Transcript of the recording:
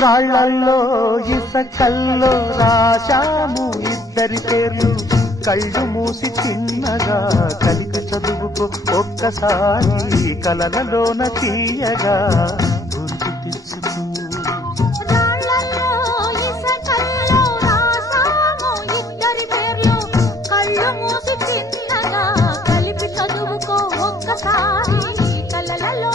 రాళ్ళల్లో ఇసకల్లో రాశాము ఇద్దరి పేర్లు కళ్ళు మూసి చిన్నగా కలిపి చదువుకో ఒక్కసారి కలలలోన తీయగా గుర్తు తెచ్చుకో కలిపి చదువుకో ఒక్కసారి కలలలో